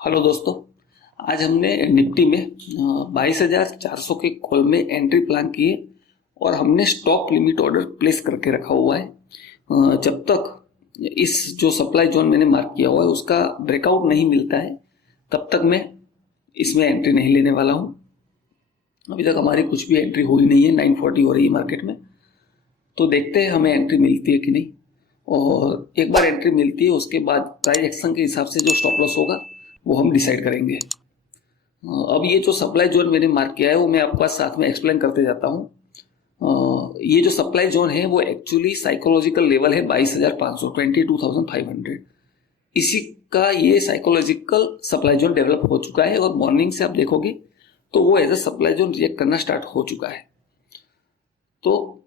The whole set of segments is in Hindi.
हेलो दोस्तों। आज हमने निफ्टी में 22,400 के कॉल में एंट्री प्लान किए और हमने स्टॉप लिमिट ऑर्डर प्लेस करके रखा हुआ है। जब तक इस जो सप्लाई जोन मैंने मार्क किया हुआ है उसका ब्रेकआउट नहीं मिलता है तब तक मैं इसमें एंट्री नहीं लेने वाला हूँ। अभी तक हमारी कुछ भी एंट्री हुई नहीं है, 940 हो रही है मार्केट में, तो देखते हैं हमें एंट्री मिलती है कि नहीं। और एक बार एंट्री मिलती है उसके बाद प्राइस एक्शन के हिसाब से जो स्टॉप लॉस होगा वो हम डिसाइड करेंगे। अब ये जो सप्लाई जोन मैंने मार्क किया है वो मैं आपको साथ में एक्सप्लेन करते जाता हूँ। ये जो सप्लाई जोन है वो एक्चुअली साइकोलॉजिकल लेवल है 22,500, 22,500। इसी का ये साइकोलॉजिकल सप्लाई जोन डेवलप हो चुका है और मॉर्निंग से आप देखोगे तो वो as a supply zone react करना स्टार्ट हो चुका है। तो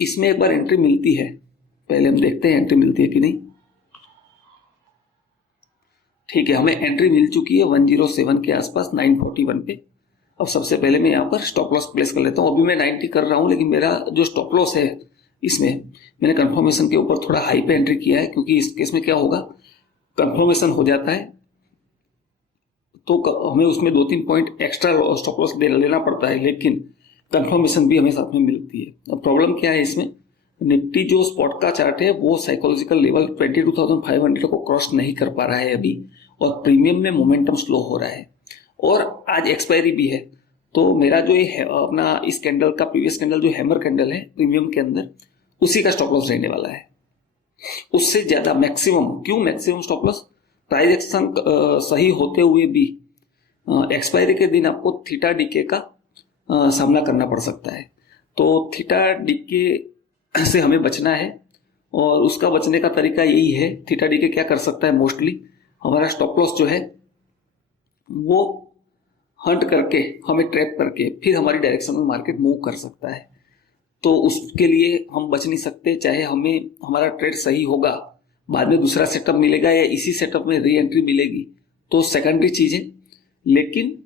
इसमें एक बार एंट्री मिलती है, पहले हम देखते हैं एंट्री मिलती है कि नहीं। ठीक है, हमें एंट्री मिल चुकी है 107 के आसपास 941 पे। अब सबसे पहले मैं यहाँ पर स्टॉप लॉस प्लेस कर लेता हूँ। अभी मैं 90 कर रहा हूँ लेकिन मेरा जो स्टॉप लॉस है इसमें मैंने कंफर्मेशन के ऊपर थोड़ा हाई पे एंट्री किया है, क्योंकि इस केस में क्या होगा, कंफर्मेशन हो जाता है तो हमें उसमें 2-3 पॉइंट एक्स्ट्रा स्टॉप लॉस लेना पड़ता है, लेकिन कंफर्मेशन भी हमें साथ में मिलती है। अब प्रॉब्लम क्या है इसमें, निफ्टी जो स्पॉट का चार्ट है वो साइकोलॉजिकल लेवल 22,500 को क्रॉस नहीं कर पा रहा है अभी, और प्रीमियम में मोमेंटम स्लो हो रहा है और आज एक्सपायरी भी है। तो मेरा जो ये है अपना इस कैंडल का प्रीवियस कैंडल जो हैमर कैंडल है प्रीमियम के अंदर, उसी का स्टॉप लॉस रहने वाला है। उससे ज्यादा मैक्सिमम, क्यों maximum stop loss, price action सही होते हुए भी एक्सपायरी के दिन आपको थीटा डीके का सामना करना पड़ सकता है। तो थीटा डीके से हमें बचना है और उसका बचने का तरीका यही है। थीटा डीके क्या कर सकता है, मोस्टली हमारा स्टॉप लॉस जो है वो हंट करके हमें ट्रैप करके फिर हमारी डायरेक्शन में मार्केट मूव कर सकता है। तो उसके लिए हम बच नहीं सकते, चाहे हमें हमारा ट्रेड सही होगा, बाद में दूसरा सेटअप मिलेगा या इसी सेटअप में री एंट्री मिलेगी तो सेकेंडरी चीज है। लेकिन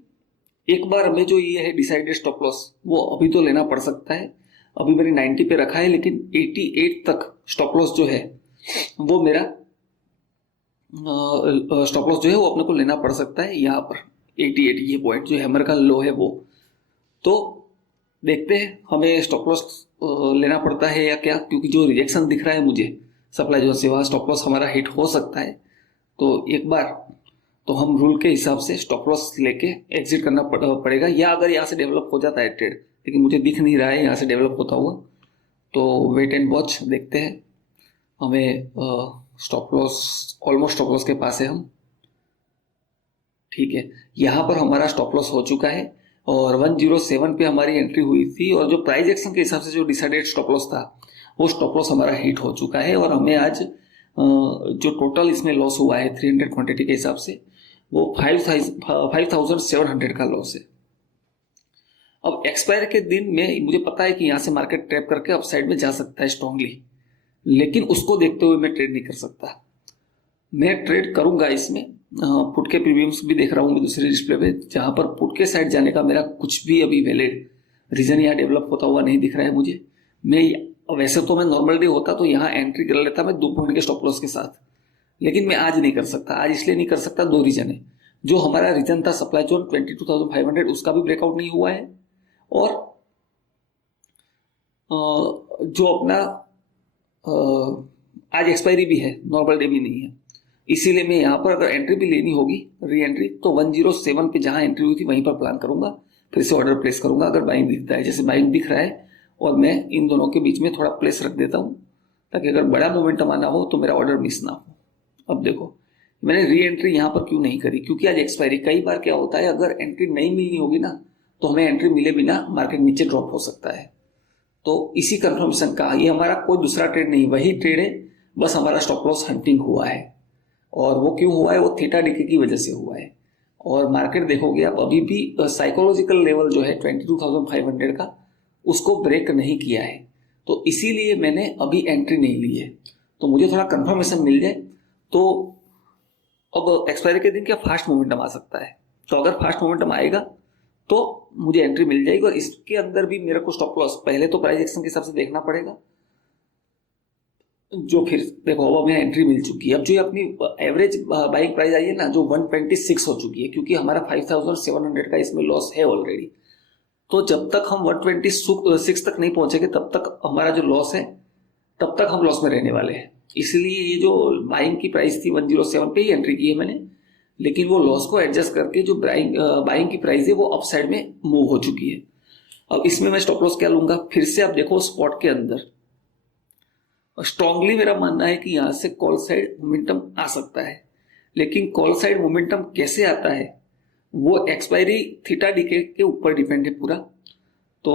एक बार हमें जो ये है डिसाइडेड स्टॉप लॉस वो अभी तो लेना पड़ सकता है। अभी मैंने 90 पे रखा है लेकिन 88 तक स्टॉप लॉस जो है वो मेरा स्टॉप लॉस जो है वो अपने को लेना पड़ सकता है। यहाँ पर 88 ये पॉइंट जो हैमर का लो है वो, तो देखते हैं हमें स्टॉप लॉस लेना पड़ता है या क्या, क्योंकि जो रिजेक्शन दिख रहा है मुझे सप्लाई जोन से वहाँ स्टॉप लॉस हमारा हिट हो सकता है। तो एक बार तो हम रूल के हिसाब से स्टॉप लॉस लेके एग्जिट करना पड़ेगा, या अगर यहाँ से डेवलप हो जाता है ट्रेड, लेकिन मुझे दिख नहीं रहा है यहाँ से डेवलप होता हुआ, तो वेट एंड वॉच देखते हैं। हमें stop loss almost stop loss के पास है हम। ठीक है, यहाँ पर हमारा स्टॉप लॉस हो चुका है और 107 पे हमारी एंट्री हुई थी और जो प्राइस एक्शन के हिसाब से जो डिसाइडेड स्टॉप लॉस था वो स्टॉप लॉस हमारा हिट हो चुका है और हमें आज जो टोटल इसमें लॉस हुआ है 300 क्वांटिटी के हिसाब से वो 5,700 का लॉस है। अब एक्सपायर के दिन में मुझे पता है कि यहाँ से मार्केट ट्रैप करके अपसाइड में जा सकता है स्ट्रांगली, लेकिन उसको देखते हुए मैं ट्रेड नहीं कर सकता। मैं ट्रेड करूंगा इसमें, पुट के प्रीमियम्स भी देख रहा हूँ मैं दूसरे डिस्प्ले पे, जहां पर पुट के साइड जाने का मेरा कुछ भी अभी वैलिड रीजन यहाँ डेवलप होता हुआ नहीं दिख रहा है मुझे। मैं वैसे तो मैं नॉर्मल डे होता तो यहाँ एंट्री कर लेता मैं 2 पॉइंट के स्टॉप लॉस के साथ, लेकिन मैं आज नहीं कर सकता। आज इसलिए नहीं कर सकता, 2 रीजन है। जो हमारा रीजन था सप्लाई जोन 22,500 उसका भी ब्रेकआउट नहीं हुआ है, और जो अपना आज एक्सपायरी भी है, नॉर्मल डे भी नहीं है। इसीलिए मैं यहाँ पर अगर एंट्री भी लेनी होगी री एंट्री तो 107 पे जहां एंट्री हुई थी वहीं पर प्लान करूंगा, फिर से ऑर्डर प्लेस करूंगा अगर बाइंग दिखता है। जैसे बाइंग दिख रहा है और मैं इन दोनों के बीच में थोड़ा प्लेस रख देता हूँ ताकि अगर बड़ा मोमेंटम आना हो तो मेरा ऑर्डर मिस ना हो। अब देखो मैंने री एंट्री यहाँ पर क्यों नहीं करी, क्योंकि आज एक्सपायरी। कई बार क्या होता है, अगर एंट्री नहीं मिलनी होगी ना तो हमें एंट्री मिले बिना मार्केट नीचे ड्रॉप हो सकता है। तो इसी कंफर्मेशन का ये हमारा कोई दूसरा ट्रेड नहीं, वही ट्रेड है, बस हमारा स्टॉप लॉस हंटिंग हुआ है। और वो क्यों हुआ है, वो थीटा डीके की वजह से हुआ है। और मार्केट देखोगे आप अभी भी साइकोलॉजिकल लेवल जो है 22,500 का उसको ब्रेक नहीं किया है, तो इसीलिए मैंने अभी एंट्री नहीं ली है। तो मुझे थोड़ा कंफर्मेशन मिल जाए तो अब एक्सपायरी के दिन क्या फास्ट मोमेंटम आ सकता है, तो अगर फास्ट मोमेंटम आएगा तो मुझे एंट्री मिल जाएगी। और इसके अंदर भी मेरे को स्टॉप लॉस पहले तो प्राइस एक्शन के हिसाब से देखना पड़ेगा, जो फिर देखो अब हमें एंट्री मिल चुकी है। अब जो ये अपनी एवरेज बाइंग प्राइस आई है ना, जो 126 हो चुकी है, क्योंकि हमारा 5700 का इसमें लॉस है ऑलरेडी। तो जब तक हम 126 तक नहीं पहुंचेंगे तब तक हमारा जो लॉस है, तब तक हम लॉस में रहने वाले हैं। इसलिए ये जो बाइंग की प्राइस थी 107 पे ही एंट्री की है मैंने, लेकिन वो लॉस को एडजस्ट करके जो बाइंग की प्राइस है वो अप साइड में मूव हो चुकी है। अब इसमें मैं स्टॉप लॉस क्या लूंगा, फिर से आप देखो स्पॉट के अंदर स्ट्रांगली मेरा मानना है कि यहां से कॉल साइड मोमेंटम आ सकता है। लेकिन कॉल साइड मोमेंटम कैसे आता है वो एक्सपायरी थीटा डीके के ऊपर डिपेंड है पूरा। तो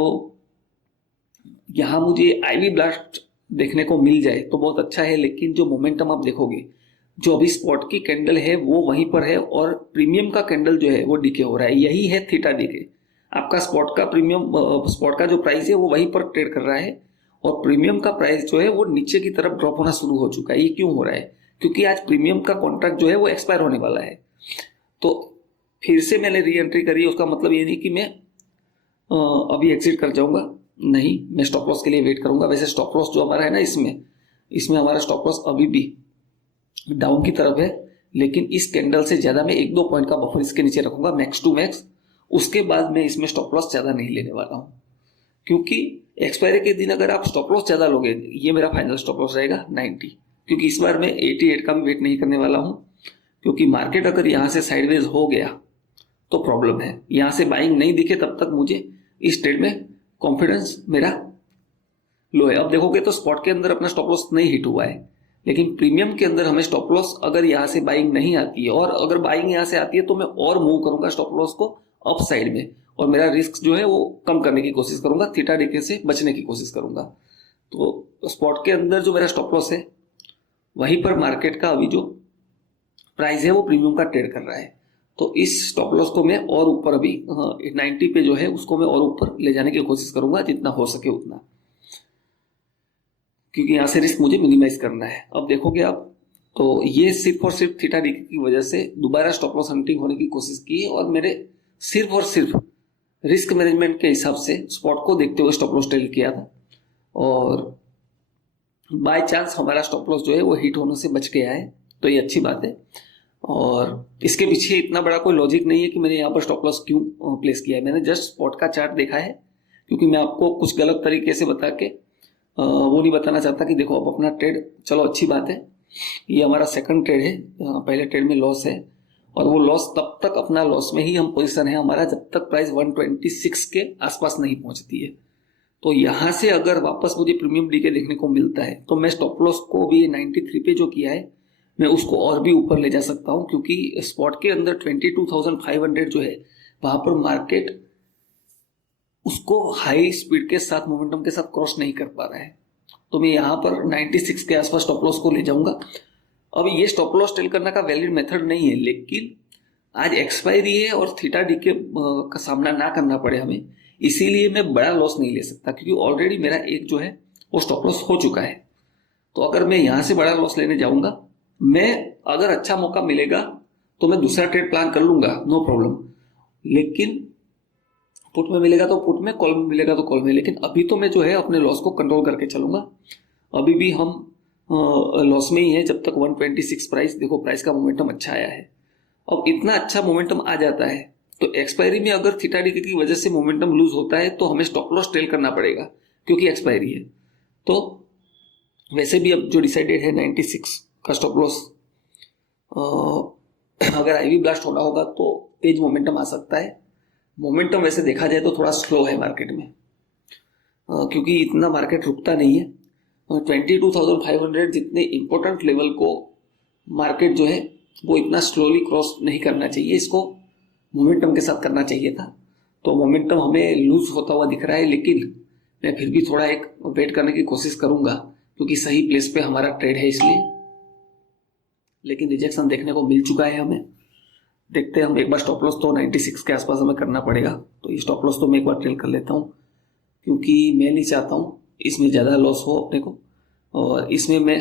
यहां मुझे आईवी ब्लास्ट देखने को मिल जाए तो बहुत अच्छा है, लेकिन जो मोमेंटम आप देखोगे, जो अभी स्पॉट की कैंडल है वो वहीं पर है और प्रीमियम का कैंडल जो है वो डीके हो रहा है, यही है थीटा डीके। आपका स्पॉट का प्रीमियम, स्पॉट का जो प्राइस है वो वहीं पर ट्रेड कर रहा है और प्रीमियम का प्राइस जो है वो नीचे की तरफ ड्रॉप होना शुरू हो चुका है। ये क्यों हो रहा है, क्योंकि आज प्रीमियम का कॉन्ट्रैक्ट जो है वो एक्सपायर होने वाला है। तो फिर से मैंने री एंट्री करी है, उसका मतलब ये नहीं कि मैं अभी एग्जिट कर जाऊंगा, नहीं, मैं स्टॉप लॉस के लिए वेट करूंगा। वैसे स्टॉप लॉस जो हमारा है ना, इसमें हमारा स्टॉप लॉस अभी भी डाउन की तरफ है, लेकिन इस कैंडल से ज्यादा मैं 1-2 पॉइंट का बफर इसके नीचे रखूंगा मैक्स टू मैक्स। उसके बाद मैं इसमें स्टॉप लॉस ज्यादा नहीं लेने वाला हूं, क्योंकि एक्सपायरी के दिन अगर आप स्टॉप लॉस ज्यादा लोगे, ये मेरा फाइनल स्टॉप लॉस रहेगा 90, क्योंकि इस बार मैं 88 का भी वेट नहीं करने वाला हूं। क्योंकि मार्केट अगर यहां से साइडवेज हो गया तो प्रॉब्लम है, यहां से बाइंग नहीं दिखे तब तक मुझे इस ट्रेड में कॉन्फिडेंस मेरा लो है। अब देखोगे तो स्पॉट के अंदर अपना स्टॉप लॉस नहीं हिट हुआ है, लेकिन प्रीमियम के अंदर हमें स्टॉप लॉस अगर यहां से बाइंग नहीं आती है, और अगर बाइंग यहां से आती है तो मैं और मूव करूंगा स्टॉप लॉस को अप साइड में, और मेरा रिस्क जो है वो कम करने की कोशिश करूंगा, थीटा डीके से बचने की कोशिश करूंगा। तो स्पॉट के अंदर जो मेरा स्टॉप लॉस है वहीं पर मार्केट का अभी जो प्राइस है वो प्रीमियम का ट्रेड कर रहा है। तो इस स्टॉप लॉस को मैं और ऊपर अभी 90 पे जो है उसको मैं और ऊपर ले जाने की कोशिश करूंगा जितना हो सके उतना, क्योंकि यहां से रिस्क मुझे मिनिमाइज करना है। अब देखोगे आप तो ये सिर्फ और सिर्फ थीटा डीके की वजह से दोबारा स्टॉप लॉस हंटिंग होने की कोशिश की है, और मेरे सिर्फ और सिर्फ रिस्क मैनेजमेंट के हिसाब से स्पॉट को देखते हुए स्टॉप लॉस ट्रेल किया था, और बाय चांस हमारा स्टॉप लॉस जो है वो हिट होने से बच गया है, तो ये अच्छी बात है। और इसके पीछे इतना बड़ा कोई लॉजिक नहीं है कि मैंने यहाँ पर स्टॉप लॉस क्यों प्लेस किया है। मैंने जस्ट स्पॉट का चार्ट देखा है, क्योंकि मैं आपको कुछ गलत तरीके से बता के वो नहीं बताना चाहता कि देखो अब अपना ट्रेड, चलो अच्छी बात है, ये हमारा सेकंड ट्रेड है, पहले ट्रेड में लॉस है, और वो लॉस तब तक अपना लॉस में ही हम पोजीशन है हमारा जब तक प्राइस 126 के आसपास नहीं पहुंचती है। तो यहां से अगर वापस मुझे प्रीमियम डीके देखने को मिलता है तो मैं स्टॉप लॉस को भी 93 पे जो किया है मैं उसको और भी ऊपर ले जा सकता हूं, क्योंकि स्पॉट के अंदर 22,500 जो है वहां पर मार्केट उसको हाई स्पीड के साथ मोमेंटम के साथ क्रॉस नहीं कर पा रहा है। तो मैं यहाँ पर 96 के आसपास स्टॉप लॉस को ले जाऊंगा। अब ये स्टॉप लॉस टेल करने का वैलिड मेथड नहीं है, लेकिन आज एक्सपायरी है और थीटा डीके का सामना ना करना पड़े हमें, इसीलिए मैं बड़ा लॉस नहीं ले सकता, क्योंकि ऑलरेडी मेरा एक जो है वो स्टॉप लॉस हो चुका है। तो अगर मैं यहां से बड़ा लॉस लेने जाऊंगा, मैं अगर अच्छा मौका मिलेगा तो मैं दूसरा ट्रेड प्लान कर लूंगा, नो प्रॉब्लम। लेकिन पुट में मिलेगा तो पुट में, कॉल में मिलेगा तो कॉल में, लेकिन अभी तो मैं जो है अपने लॉस को कंट्रोल करके चलूंगा। अभी भी हम लॉस में ही है जब तक 126 प्राइस, देखो प्राइस का मोमेंटम अच्छा आया है। अब इतना अच्छा मोमेंटम आ जाता है तो एक्सपायरी में अगर थीटा डीके की वजह से मोमेंटम लूज होता है तो हमें स्टॉप लॉस ट्रेल करना पड़ेगा, क्योंकि एक्सपायरी है। तो वैसे भी अब जो डिसाइडेड है 96 का स्टॉप लॉस, अगर आईवी ब्लास्ट होना होगा तो तेज मोमेंटम आ सकता है। मोमेंटम वैसे देखा जाए तो थोड़ा स्लो है मार्केट में, क्योंकि इतना मार्केट रुकता नहीं है। 22,500 जितने इंपॉर्टेंट लेवल को मार्केट जो है वो इतना स्लोली क्रॉस नहीं करना चाहिए, इसको मोमेंटम के साथ करना चाहिए था। तो मोमेंटम हमें लूज होता हुआ दिख रहा है, लेकिन मैं फिर भी थोड़ा एक वेट करने की कोशिश करूंगा, क्योंकि सही प्लेस पे हमारा ट्रेड है इसलिए। लेकिन रिजेक्शन देखने को मिल चुका है हमें, देखते हैं हम एक बार स्टॉप लॉस तो 96 के आसपास हमें करना पड़ेगा। तो ये स्टॉप लॉस तो मैं एक बार ट्रेल कर लेता हूँ, क्योंकि मैं नहीं चाहता हूँ इसमें ज़्यादा लॉस हो अपने को। और इसमें मैं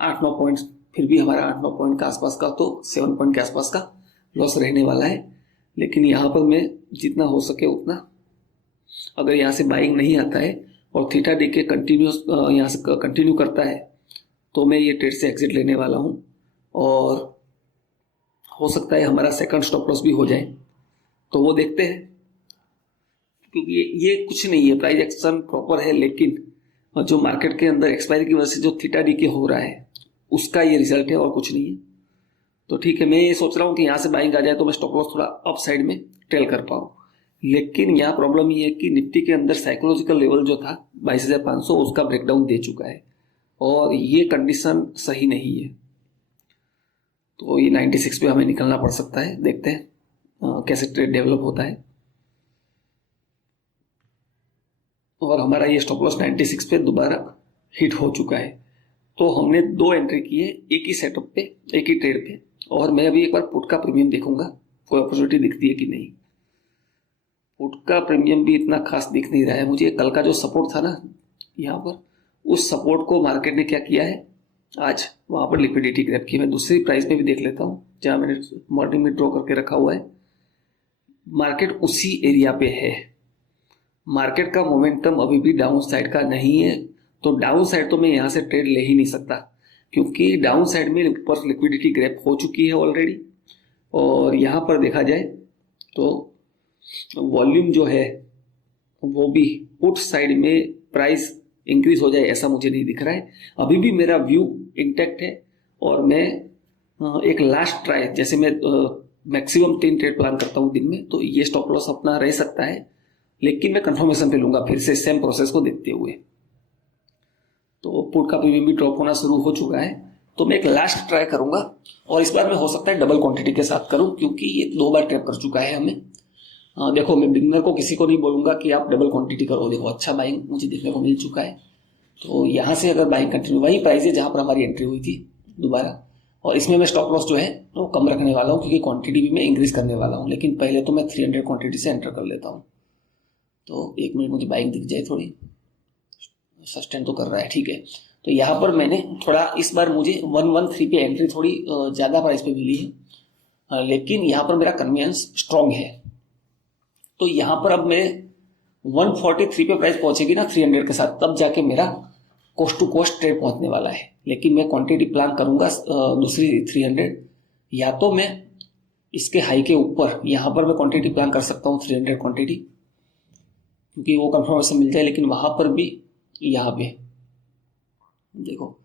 8-9 पॉइंट्स, फिर भी हमारा 8-9 पॉइंट के आसपास का तो 7 पॉइंट के आसपास का लॉस रहने वाला है। लेकिन यहाँ पर मैं जितना हो सके उतना, अगर यहाँ से बाइंग नहीं आता है और थीटा डीके कंटिन्यूस यहाँ से कंटिन्यू करता है तो मैं ये ट्रेड से एग्जिट लेने वाला हूँ और हो सकता है हमारा सेकंड स्टॉप लॉस भी हो जाए, तो वो देखते हैं। क्योंकि ये कुछ नहीं है, प्राइस एक्शन प्रॉपर है, लेकिन जो मार्केट के अंदर एक्सपायरी की वजह से जो थीटा डी के हो रहा है उसका ये रिजल्ट है और कुछ नहीं है। तो ठीक है, मैं ये सोच रहा हूँ कि यहाँ से बाइंग आ जाए तो मैं स्टॉप लॉस थोड़ा अप साइड में ट्रेल कर पाऊँ। लेकिन यहाँ प्रॉब्लम ये है कि निफ्टी के अंदर साइकोलॉजिकल लेवल जो था 22,500 उसका ब्रेकडाउन दे चुका है और ये कंडीशन सही नहीं है। तो ये 96 पे हमें निकलना पड़ सकता है, देखते हैं कैसे ट्रेड डेवलप होता है। और हमारा ये स्टॉप लॉस 96 पे दोबारा हिट हो चुका है। तो हमने 2 एंट्री की है एक ही सेटअप पे, एक ही ट्रेड पे, और मैं अभी एक बार पुट का प्रीमियम देखूंगा कोई अपॉर्चुनिटी दिखती है कि नहीं। पुट का प्रीमियम भी इतना खास दिख नहीं रहा है मुझे। कल का जो सपोर्ट था ना यहाँ पर, उस सपोर्ट को मार्केट ने क्या किया है, आज वहाँ पर लिक्विडिटी ग्रैब की। मैं दूसरी प्राइस में भी देख लेता हूँ जहाँ मैंने मॉर्निंग में ड्रॉ करके रखा हुआ है। मार्केट उसी एरिया पे है। मार्केट का मोमेंटम अभी भी डाउन साइड का नहीं है, तो डाउन साइड तो मैं यहाँ से ट्रेड ले ही नहीं सकता, क्योंकि डाउन साइड में ऊपर लिक्विडिटी ग्रैब हो चुकी है ऑलरेडी। और यहाँ पर देखा जाए तो वॉल्यूम जो है वो भी पुट साइड में प्राइस इंक्रीज हो जाए ऐसा मुझे नहीं दिख रहा है। अभी भी मेरा व्यू इंटैक्ट है और मैं एक लास्ट ट्राई, जैसे मैं मैक्सिमम 3 ट्रेड प्लान करता हूँ दिन में, तो ये स्टॉप लॉस अपना रह सकता है, लेकिन मैं कंफर्मेशन पे लूंगा फिर से सेम प्रोसेस को देखते हुए। तो पुट का प्रीमियम भी ड्रॉप होना शुरू हो चुका है, तो मैं एक लास्ट ट्राई करूंगा और इस बार मैं हो सकता है डबल क्वांटिटी के साथ करूं, क्योंकि ये 2 बार ट्रैप कर चुका है हमें। देखो, मैं बिगनर को किसी को नहीं बोलूंगा कि आप डबल क्वांटिटी करो। देखो, अच्छा बाइंग मुझे देखने को मिल चुका है, तो यहाँ से अगर बाइंग कंटिन्यू, वही प्राइस है जहां पर हमारी एंट्री हुई थी दोबारा, और इसमें मैं स्टॉप लॉस जो है वो कम रखने वाला हूँ, क्योंकि क्वांटिटी भी मैं इंक्रीज करने वाला हूँ। लेकिन पहले तो मैं 300 क्वांटिटी से एंटर कर लेता हूँ। तो 1 मिनट मुझे बाइंग दिख जाए, थोड़ी सस्टेन तो कर रहा है, ठीक है। तो यहाँ पर मैंने थोड़ा, इस बार मुझे 113 पे एंट्री थोड़ी ज़्यादा प्राइस पे मिली है, लेकिन यहाँ पर मेरा कन्वीनियंस स्ट्रॉन्ग है। तो यहाँ पर अब मैं 143 पे प्राइस पहुंचेगी ना 300 के साथ, तब जाके मेरा कोस्ट टू कोस्ट ट्रेड पहुंचने वाला है। लेकिन मैं क्वांटिटी प्लान करूंगा दूसरी 300, या तो मैं इसके हाई के ऊपर यहाँ पर मैं क्वांटिटी प्लान कर सकता हूँ 300 क्वांटिटी, क्योंकि वो कंफर्मेशन मिल जाए। लेकिन वहां पर भी यहाँ पे देखो,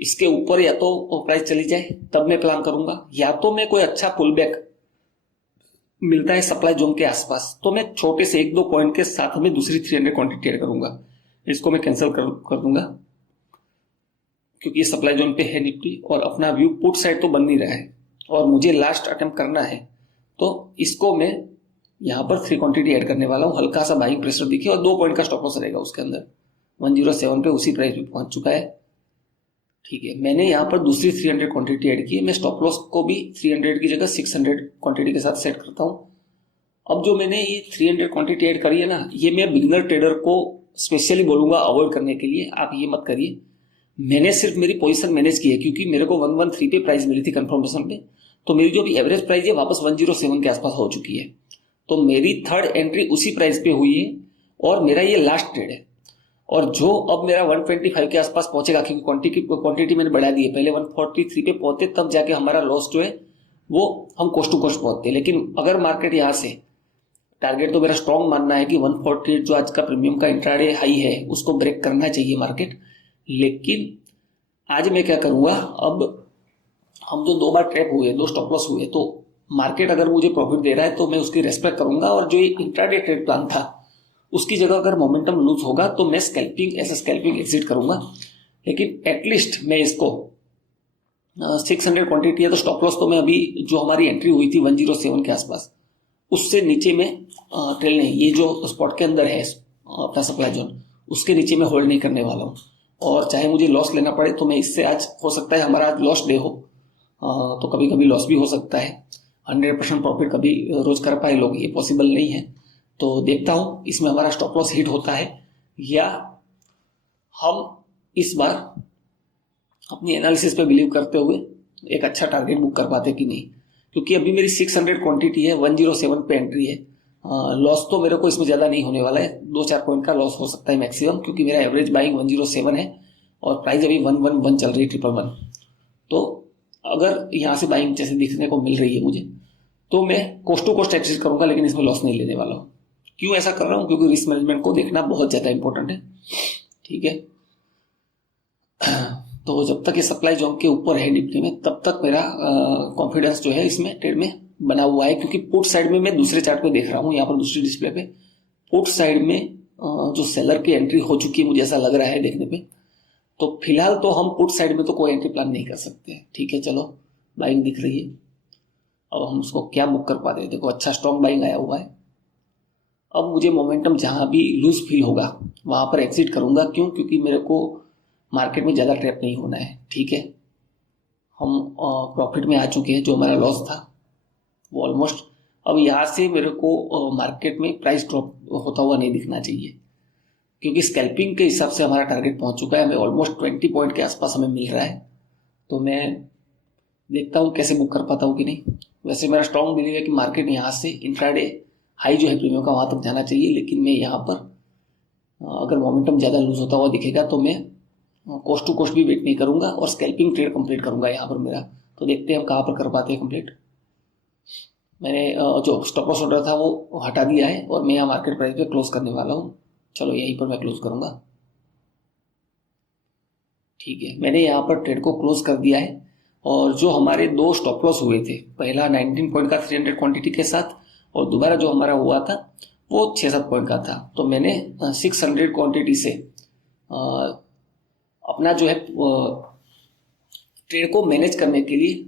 इसके ऊपर या तो प्राइस चली जाए तब मैं प्लान करूंगा, या तो मैं कोई अच्छा पुल बैक मिलता है सप्लाई जोन के आसपास, तो मैं छोटे से 1-2 पॉइंट के साथ में दूसरी 300 क्वांटिटी ऐड करूंगा। इसको मैं कैंसिल कर दूंगा, क्योंकि ये सप्लाई जोन पे है निफ्टी और अपना व्यू पुट साइड तो बन नहीं रहा है और मुझे लास्ट अटेम्प्ट करना है। तो इसको मैं यहाँ पर 3 क्वांटिटी ऐड करने वाला हूँ। हल्का सा बाइंग प्रेशर दिखे और 2 पॉइंट का स्टॉप लॉस रहेगा उसके अंदर। 107 पे उसी प्राइस पे पहुंच चुका है, ठीक है। मैंने यहाँ पर दूसरी 300 क्वांटिटी ऐड की है। मैं स्टॉप लॉस को भी 300 की जगह 600 क्वांटिटी के साथ सेट करता हूँ। अब जो मैंने ये 300 क्वांटिटी ऐड करी है ना, ये मैं बिगिनर ट्रेडर को स्पेशली बोलूंगा अवॉइड करने के लिए, आप ये मत करिए। मैंने सिर्फ मेरी पोजीशन मैनेज की है, क्योंकि मेरे को 113 पे प्राइस मिली थी कंफर्मेशन पे, तो मेरी जो भी एवरेज प्राइस है वापस 107 के आसपास हो चुकी है। तो मेरी 3rd एंट्री उसी प्राइस पे हुई है और मेरा ये लास्ट ट्रेड है। और जो अब मेरा 125 के आसपास पहुंचेगा, क्योंकि क्वांटिटी मैंने बढ़ा दी है, पहले 143 पे पहुंचे तब जाके हमारा लॉस जो है वो हम कोस्ट टू कोस्ट पहुंचते। लेकिन अगर मार्केट यहाँ से, टारगेट तो मेरा स्ट्रॉन्ग मानना है कि 148 जो आज का प्रीमियम का इंट्राडे हाई है उसको ब्रेक करना चाहिए मार्केट। लेकिन आज मैं क्या करूंगा, अब हम जो 2 बार ट्रैप हुए, 2 स्टॉप लॉस हुए, तो मार्केट अगर मुझे प्रॉफिट दे रहा है तो मैं उसकी रेस्पेक्ट करूंगा। और जो इंट्राडे ट्रेड प्लान था उसकी जगह अगर मोमेंटम लूज होगा तो मैं स्कैल्पिंग एग्जिट करूंगा। लेकिन एटलीस्ट मैं इसको 600 क्वांटिटी है, तो स्टॉप लॉस तो मैं अभी जो हमारी एंट्री हुई थी 107 के आसपास, उससे नीचे में ट्रेल नहीं, ये जो स्पॉट के अंदर है अपना सप्लाई जोन, उसके नीचे में होल्ड नहीं करने वाला हूँ। और चाहे मुझे लॉस लेना पड़े तो मैं इससे, आज हो सकता है हमारा आज लॉस डे हो, तो कभी कभी लॉस भी हो सकता है। 100% प्रॉफिट कभी रोज कर पाए लोग, ये पॉसिबल नहीं है। तो देखता हूं इसमें हमारा स्टॉप लॉस हिट होता है या हम इस बार अपनी एनालिसिस पे बिलीव करते हुए एक अच्छा टारगेट बुक कर पाते कि नहीं। क्योंकि अभी मेरी 600 क्वांटिटी है, 107 पे एंट्री है। लॉस तो मेरे को इसमें ज़्यादा नहीं होने वाला है, 2-4 पॉइंट का लॉस हो सकता है मैक्सिमम, क्योंकि मेरा एवरेज बाइंग 107 है और प्राइस अभी 111 चल रही है, 111। तो अगर यहाँ से बाइंग जैसे दिखने को मिल रही है मुझे, तो मैं कोस्ट टू कोस्ट एग्जिट करूंगा, लेकिन इसमें लॉस नहीं लेने वाला हूँ। क्यों ऐसा कर रहा हूँ? क्योंकि रिस्क मैनेजमेंट को देखना बहुत ज़्यादा इंपॉर्टेंट है। ठीक है, तो जब तक ये सप्लाई जोन के ऊपर है निफ्टी में, तब तक मेरा कॉन्फिडेंस जो है इसमें ट्रेड में बना हुआ है। क्योंकि पुट साइड में मैं दूसरे चार्ट पे देख रहा हूँ, यहाँ पर दूसरी डिस्प्ले पे पुट साइड में जो सेलर की एंट्री हो चुकी है, मुझे ऐसा लग रहा है देखने पे। तो फिलहाल तो हम पुट साइड में तो कोई एंट्री प्लान नहीं कर सकते। ठीक है, चलो बाइंग दिख रही है, अब हम उसको क्या बुक कर पाते हैं। देखो अच्छा स्ट्रॉन्ग बाइंग आया हुआ है। अब मुझे मोमेंटम जहाँ भी लूज फील होगा वहाँ पर एग्जिट करूँगा। क्यों? क्योंकि मेरे को मार्केट में ज़्यादा ट्रैप नहीं होना है। ठीक है, हम प्रॉफिट में आ चुके हैं। जो हमारा लॉस था वो ऑलमोस्ट, अब यहाँ से मेरे को मार्केट में प्राइस ड्रॉप होता हुआ नहीं दिखना चाहिए, क्योंकि स्कैल्पिंग के हिसाब से हमारा टारगेट पहुंच चुका है। हमें ऑलमोस्ट 20 पॉइंट के आसपास हमें मिल रहा है। तो मैं देखता हूँ कैसे बुक कर पाता हूँ कि नहीं। वैसे मेरा स्ट्रॉन्ग बिलीव है कि मार्केट यहाँ से इंट्राडे हाई जो है प्रीमियम का वहाँ तक जाना चाहिए, लेकिन मैं यहाँ पर अगर मोमेंटम ज़्यादा लूज होता हुआ दिखेगा तो मैं कोस्ट टू कोस्ट भी वेट नहीं करूँगा और स्कैल्पिंग ट्रेड कंप्लीट करूँगा यहाँ पर मेरा। तो देखते हैं हम कहाँ पर कर पाते हैं कंप्लीट। मैंने जो स्टॉप लॉस ऑर्डर था वो हटा दिया है और मैं यहाँ मार्केट प्राइस पे क्लोज करने वाला हूँ। चलो यहीं पर मैं क्लोज करूँगा। ठीक है, मैंने यहाँ पर ट्रेड को क्लोज कर दिया है। और जो हमारे दो स्टॉप लॉस हुए थे, पहला 19 पॉइंट का 300 क्वांटिटी के साथ, और दोबारा जो हमारा हुआ था वो 6-7 पॉइंट का था। तो मैंने 600 क्वांटिटी से अपना जो है ट्रेड को मैनेज करने के लिए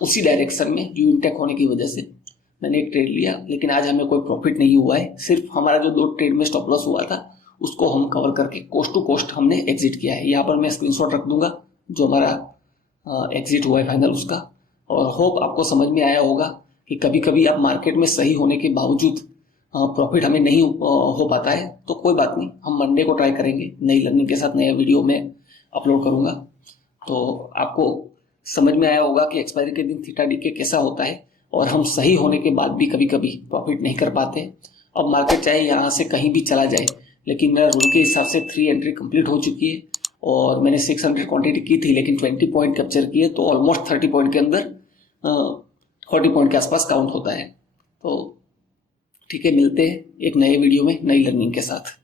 उसी डायरेक्शन में ड्यू इंटेक होने की वजह से मैंने एक ट्रेड लिया। लेकिन आज हमें कोई प्रॉफिट नहीं हुआ है। सिर्फ हमारा जो 2 ट्रेड में स्टॉप लॉस हुआ था उसको हम कवर करके कोस्ट टू कोस्ट हमने एग्जिट किया है। यहाँ पर मैं स्क्रीनशॉट रख दूंगा जो हमारा एग्जिट हुआ है फाइनल उसका। और होप आपको समझ में आया होगा कि कभी कभी आप मार्केट में सही होने के बावजूद प्रॉफिट हमें नहीं हो पाता है, तो कोई बात नहीं, हम मंडे को ट्राई करेंगे। नई लर्निंग के साथ नया वीडियो में अपलोड करूंगा। तो आपको समझ में आया होगा कि एक्सपायरी के दिन थीटा डीके कैसा होता है और हम सही होने के बाद भी कभी कभी प्रॉफिट नहीं कर पाते। अब मार्केट चाहे यहाँ से कहीं भी चला जाए, लेकिन मेरा रूल के हिसाब से 3 एंट्री कंप्लीट हो चुकी है और मैंने 600 क्वांटिटी की थी, लेकिन 20 पॉइंट कैप्चर किए। तो ऑलमोस्ट 30 पॉइंट के अंदर 40 पॉइंट के आसपास काउंट होता है। तो ठीक है, मिलते हैं एक नए वीडियो में नई लर्निंग के साथ।